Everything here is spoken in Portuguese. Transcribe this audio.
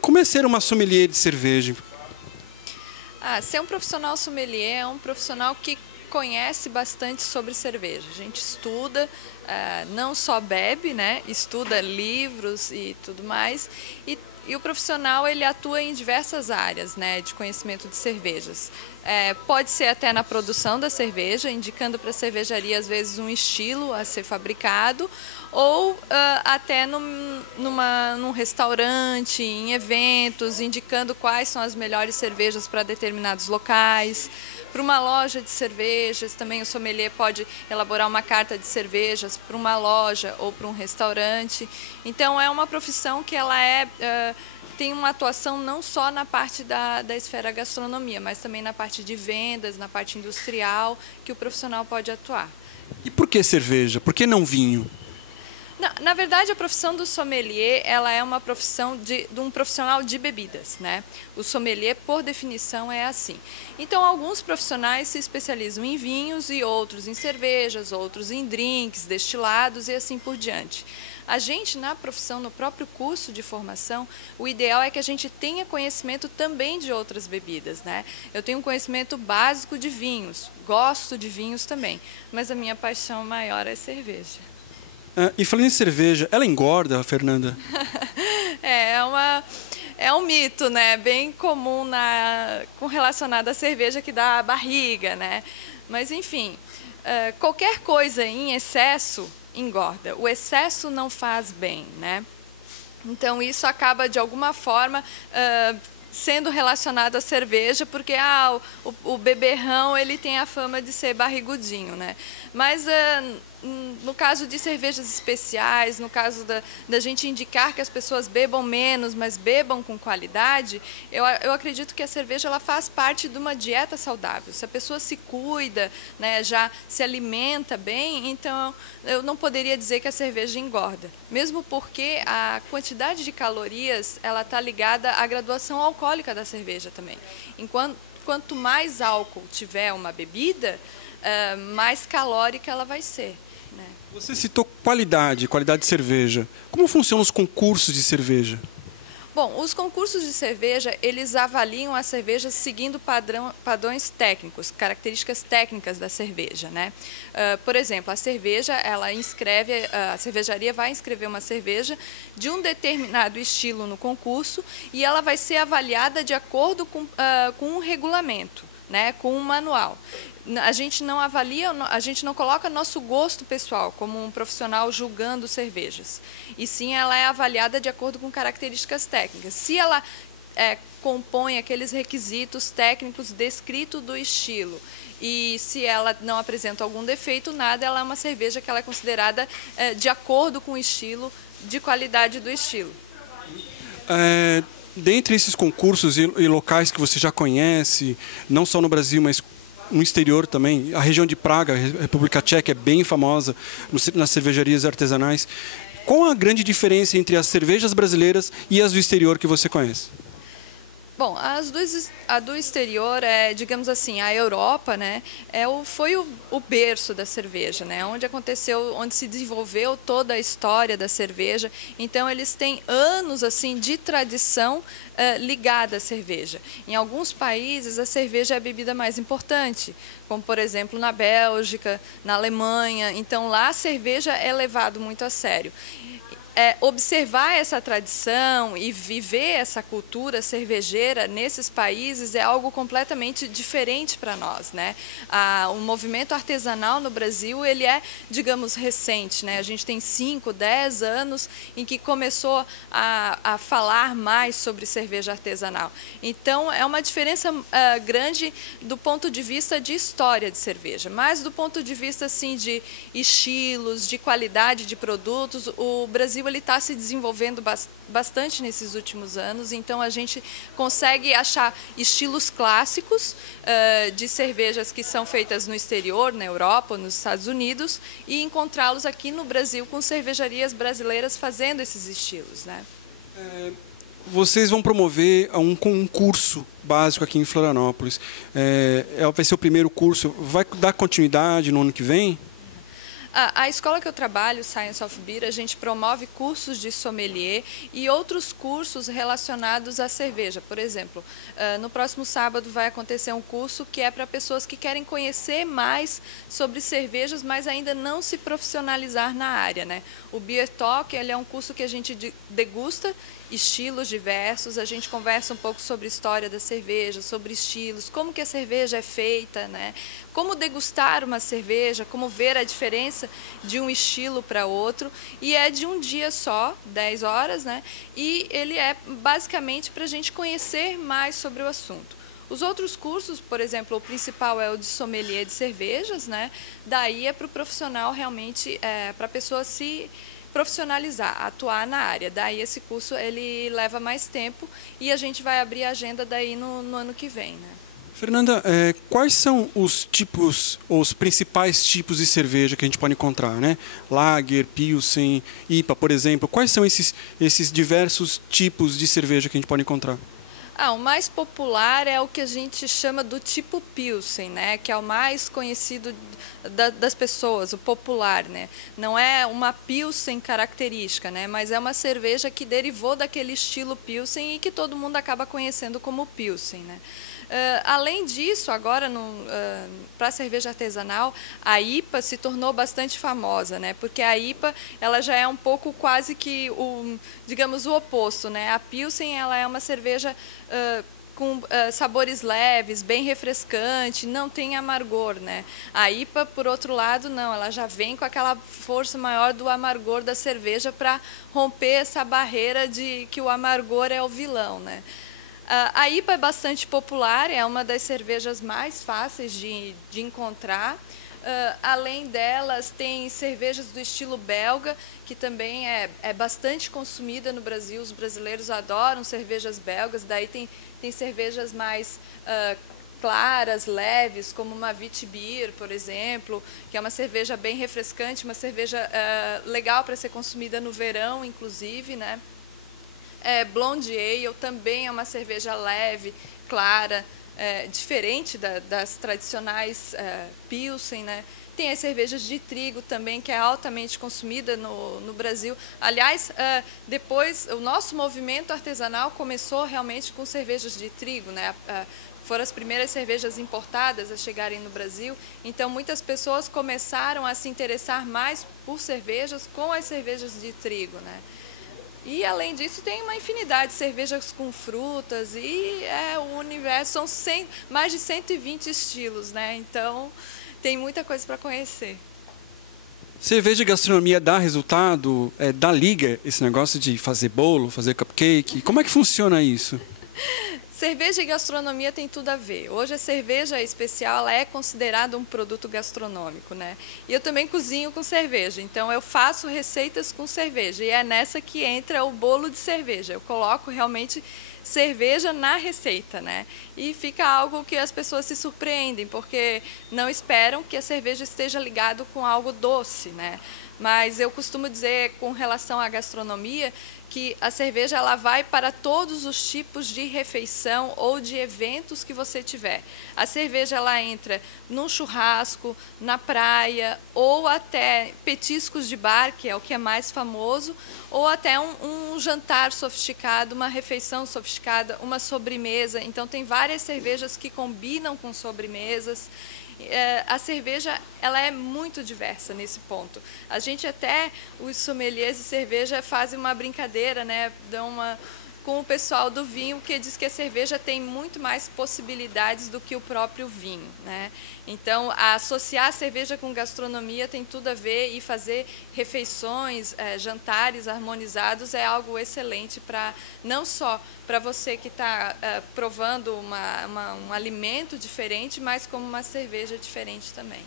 Como é ser uma sommelier de cerveja? Ser um profissional sommelier é um profissional que conhece bastante sobre cerveja. A gente estuda, não só bebe, né? Estuda livros e tudo mais. E o profissional ele atua em diversas áreas, né, de conhecimento de cervejas. Pode ser até na produção da cerveja, indicando para a cervejaria às vezes um estilo a ser fabricado, ou até num restaurante, em eventos, indicando quais são as melhores cervejas para determinados locais. Para uma loja de cervejas, também o sommelier pode elaborar uma carta de cervejas para uma loja ou para um restaurante. Então, é uma profissão que ela tem uma atuação não só na parte da esfera gastronomia, mas também na parte de vendas, na parte industrial, que o profissional pode atuar. E por que cerveja? Por que não vinho? Na verdade, a profissão do sommelier ela é uma profissão de um profissional de bebidas, né? O sommelier, por definição, é assim. Então, alguns profissionais se especializam em vinhos e outros em cervejas, outros em drinks, destilados e assim por diante. A gente, na profissão, no próprio curso de formação, o ideal é que a gente tenha conhecimento também de outras bebidas, né? Eu tenho um conhecimento básico de vinhos, gosto de vinhos também, mas a minha paixão maior é cerveja. E falando em cerveja, ela engorda, Fernanda? É um mito, né? Bem comum com relacionado à cerveja que dá barriga, né? Mas, enfim, qualquer coisa em excesso engorda. O excesso não faz bem, né? Então, isso acaba, de alguma forma, sendo relacionado à cerveja, porque o beberrão ele tem a fama de ser barrigudinho, né? Mas no caso de cervejas especiais, no caso da gente indicar que as pessoas bebam menos, mas bebam com qualidade, eu acredito que a cerveja ela faz parte de uma dieta saudável. Se a pessoa se cuida, né, já se alimenta bem, então eu não poderia dizer que a cerveja engorda. Mesmo porque a quantidade de calorias ela está ligada à graduação alcoólica da cerveja também. Quanto mais álcool tiver uma bebida, mais calórica ela vai ser. Né? Você citou qualidade de cerveja. Como funcionam os concursos de cerveja? Bom, os concursos de cerveja, eles avaliam a cerveja seguindo padrões técnicos, características técnicas da cerveja, né? Por exemplo, a cervejaria vai inscrever uma cerveja de um determinado estilo no concurso e ela vai ser avaliada de acordo com um regulamento, né? Com um manual. A gente não avalia, a gente não coloca nosso gosto pessoal como um profissional julgando cervejas. E sim, ela é avaliada de acordo com características técnicas. Se ela compõe aqueles requisitos técnicos descritos do estilo e se ela não apresenta algum defeito, ela é uma cerveja que ela é considerada de acordo com o estilo, de qualidade do estilo. Dentre esses concursos e locais que você já conhece, não só no Brasil, mas no exterior também, a região de Praga, a República Tcheca, é bem famosa nas cervejarias artesanais. Qual a grande diferença entre as cervejas brasileiras e as do exterior que você conhece? Bom, a do exterior digamos assim, a Europa, né, foi o berço da cerveja, né, onde se desenvolveu toda a história da cerveja. Então, eles têm anos assim de tradição ligada à cerveja. Em alguns países, a cerveja é a bebida mais importante, como, por exemplo, na Bélgica, na Alemanha. Então, lá a cerveja é levado muito a sério. Observar essa tradição e viver essa cultura cervejeira nesses países é algo completamente diferente para nós, né? O movimento artesanal no Brasil ele é, digamos, recente, né? A gente tem 5, 10 anos em que começou a falar mais sobre cerveja artesanal. Então, é uma diferença grande do ponto de vista de história de cerveja, mas do ponto de vista assim, de estilos, de qualidade de produtos, o Brasil ele está se desenvolvendo bastante nesses últimos anos, então a gente consegue achar estilos clássicos de cervejas que são feitas no exterior, na Europa ou nos Estados Unidos, e encontrá-los aqui no Brasil com cervejarias brasileiras fazendo esses estilos, né? Vocês vão promover um concurso básico aqui em Florianópolis. Vai ser o primeiro curso. Vai dar continuidade no ano que vem? A escola que eu trabalho, Science of Beer, a gente promove cursos de sommelier e outros cursos relacionados à cerveja. Por exemplo, no próximo sábado vai acontecer um curso que é para pessoas que querem conhecer mais sobre cervejas, mas ainda não se profissionalizar na área, né? O Beer Talk, ele é um curso que a gente degusta estilos diversos, a gente conversa um pouco sobre a história da cerveja, sobre estilos, como que a cerveja é feita, né? Como degustar uma cerveja, como ver a diferença de um estilo para outro, e é de um dia só, 10 horas, né? E ele é basicamente para a gente conhecer mais sobre o assunto. Os outros cursos, por exemplo, o principal é o de sommelier de cervejas, né? Daí é para o profissional realmente, para a pessoa se profissionalizar, atuar na área. Daí esse curso ele leva mais tempo e a gente vai abrir a agenda daí no ano que vem, né? Fernanda, quais são os tipos, os principais tipos de cerveja que a gente pode encontrar, né? Lager, Pilsen, IPA, por exemplo. Quais são esses diversos tipos de cerveja que a gente pode encontrar? O mais popular é o que a gente chama do tipo Pilsen, né? Que é o mais conhecido das pessoas, o popular, né? Não é uma Pilsen característica, né? Mas é uma cerveja que derivou daquele estilo Pilsen e que todo mundo acaba conhecendo como Pilsen, né? Além disso, agora para a cerveja artesanal, a IPA se tornou bastante famosa, né? Porque a IPA ela já é um pouco quase que digamos, o oposto, né? A Pilsen ela é uma cerveja com sabores leves, bem refrescante, não tem amargor, né? A IPA, por outro lado, não, ela já vem com aquela força maior do amargor da cerveja para romper essa barreira de que o amargor é o vilão, né? A IPA é bastante popular, é uma das cervejas mais fáceis de encontrar. Além delas, tem cervejas do estilo belga, que também é bastante consumida no Brasil. Os brasileiros adoram cervejas belgas, daí tem cervejas mais claras, leves, como uma Witbier, por exemplo, que é uma cerveja bem refrescante, uma cerveja legal para ser consumida no verão, inclusive, né? Blonde Ale também é uma cerveja leve, clara, diferente das tradicionais Pilsen, né? Tem as cervejas de trigo também, que é altamente consumida no Brasil. Aliás, depois, o nosso movimento artesanal começou realmente com cervejas de trigo, né? Foram as primeiras cervejas importadas a chegarem no Brasil, então muitas pessoas começaram a se interessar mais por cervejas com as cervejas de trigo, né? E, além disso, tem uma infinidade de cervejas com frutas e o universo, são mais de 120 estilos, né? Então, tem muita coisa para conhecer. Cerveja e gastronomia dá resultado? Dá liga esse negócio de fazer bolo, fazer cupcake? Como é que funciona isso? Cerveja e gastronomia tem tudo a ver. Hoje a cerveja especial ela é considerada um produto gastronômico, né? E eu também cozinho com cerveja, então eu faço receitas com cerveja e é nessa que entra o bolo de cerveja. Eu coloco realmente cerveja na receita, né? E fica algo que as pessoas se surpreendem, porque não esperam que a cerveja esteja ligado com algo doce, né? Mas eu costumo dizer, com relação à gastronomia, que a cerveja ela vai para todos os tipos de refeição ou de eventos que você tiver. A cerveja ela entra num churrasco, na praia, ou até petiscos de bar, que é o que é mais famoso, ou até um jantar sofisticado, uma refeição sofisticada, uma sobremesa. Então, tem várias cervejas que combinam com sobremesas. A cerveja ela é muito diversa nesse ponto. A gente até, os sommeliers de cerveja fazem uma brincadeira, né? Com o pessoal do vinho, que diz que a cerveja tem muito mais possibilidades do que o próprio vinho, né? Então, associar a cerveja com gastronomia tem tudo a ver e fazer refeições, jantares harmonizados é algo excelente para não só para você que está provando um alimento diferente, mas como uma cerveja diferente também.